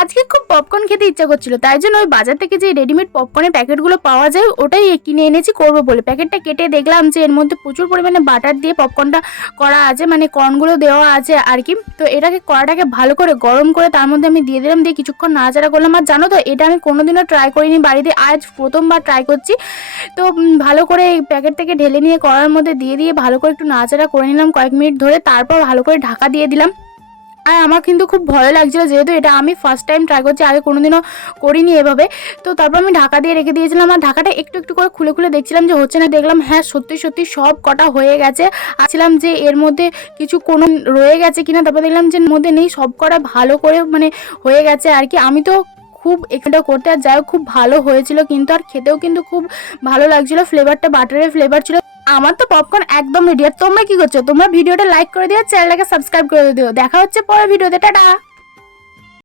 আজকে খুব পপকর্ন খেতে ইচ্ছা করছিল, তাই জন্য ওই বাজার থেকে যে রেডিমেড পপকর্নের প্যাকেটগুলো পাওয়া যায় ওটাই কিনে এনেছি করবো বলে। প্যাকেটটা কেটে দেখলাম যে এর মধ্যে প্রচুর পরিমাণে বাটার দিয়ে পপকর্নটা করা আছে, মানে কর্নগুলো দেওয়া আছে আর কি। তো এটাকে কড়াটাকে ভালো করে গরম করে তার মধ্যে আমি দিয়ে দিলাম, দিয়ে কিছুক্ষণ নাড়াচাড়া করলাম। আর জানো তো এটা আমি কোনোদিনও ট্রাই করিনি বাড়িতে, আজ প্রথমবার ট্রাই করছি। তো ভালো করে এই প্যাকেট থেকে ঢেলে নিয়ে কড়ার মধ্যে দিয়ে ভালো করে একটু নাড়াচাড়া করে নিলাম কয়েক মিনিট ধরে, তারপর ভালো করে ঢাকা দিয়ে দিলাম। আর আমার কিন্তু খুব ভয় লাগছিলো, যেহেতু এটা আমি ফার্স্ট টাইম ট্রাই করছি, আগে কোনোদিনও করিনি এভাবে। তো তারপর আমি ঢাকা দিয়ে রেখে দিয়েছিলাম, আর ঢাকাটা একটু একটু করে খুলে খুলে দেখছিলাম যে হচ্ছে না। দেখলাম হ্যাঁ সত্যি সত্যি সব কটা হয়ে গেছে। আসছিলাম যে এর মধ্যে কিছু কোনো রয়ে গেছে কিনা, তারপর দেখলাম যে এর মধ্যে নেই, সব কটা ভালো করে মানে হয়ে গেছে আর কি। আমি তো খুব এটা করতে, আর যাই হোক খুব ভালো হয়েছিল কিন্তু, আর খেতেও কিন্তু খুব ভালো লাগছিলো। ফ্লেভারটা বাটারের ফ্লেভার ছিল। আমার তো পপকর্ন একদম রেডি। আর তোমরা কি করছো? তোমরা ভিডিওটা লাইক করে দিও, চ্যানেলটাকে সাবস্ক্রাইব করে দিও। দেখা হচ্ছে পরের ভিডিওতে, টাটা।